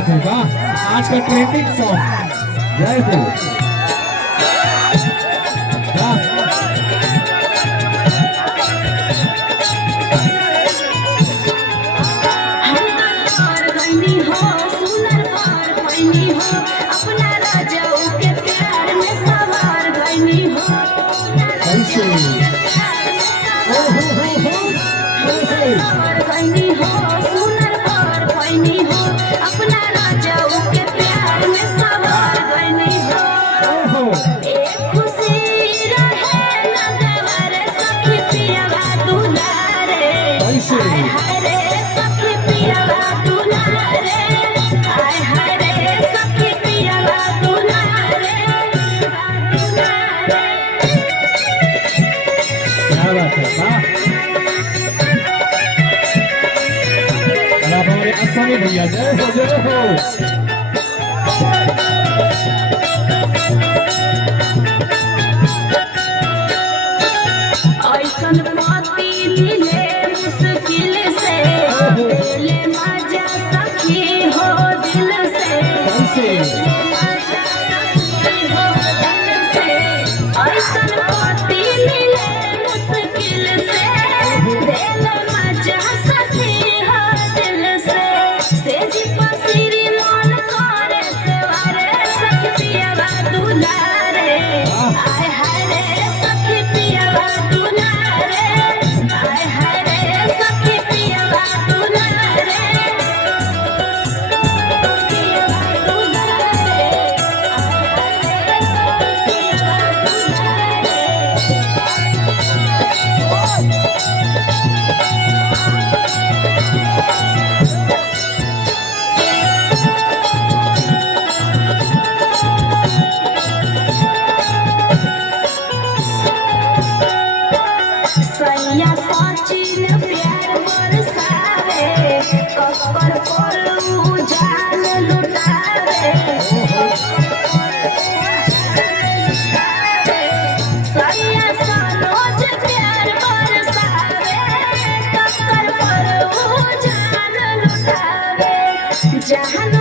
बात है, वाह आज का ट्रेंडिंग सॉन्ग जय हो। अपना राजाओं के प्यार में सवार गई हो। सुनर पार पैनी हो अपना राजाओं के प्यार में सवार गई हो। एक खुशी रहे न देवरे सखी पियावा दुलारे, हाय हाय रे सखी पियावा दुलारे, हाय हाय रे सखी पियावा दुलारे, दुलारे। क्या बात है, वाह हमारे असमी भैया जय हो जय हो। ऐसन पति मिले मुश्किल से, ले मजा सखी हो दिल से, मजा सखी हो दिल से। ऐसन पति मिले मुश्किल से, ले मजा सखी हो दिल से। सेजी पसीरी मन करे सेवारे सखी पियावा दुलारे, आय हाय रे सखी पियावा दुलारे, आय हाय रे सखी पियावा दुलारे, पियावा दुलारे, आय हाय रे सैया सचिन प्यार बरसावे, कक्कर कोलू जान लुटावे। सैया सनोज प्यार बरसावे, कक्कर कोलू जान लुटावे। जहान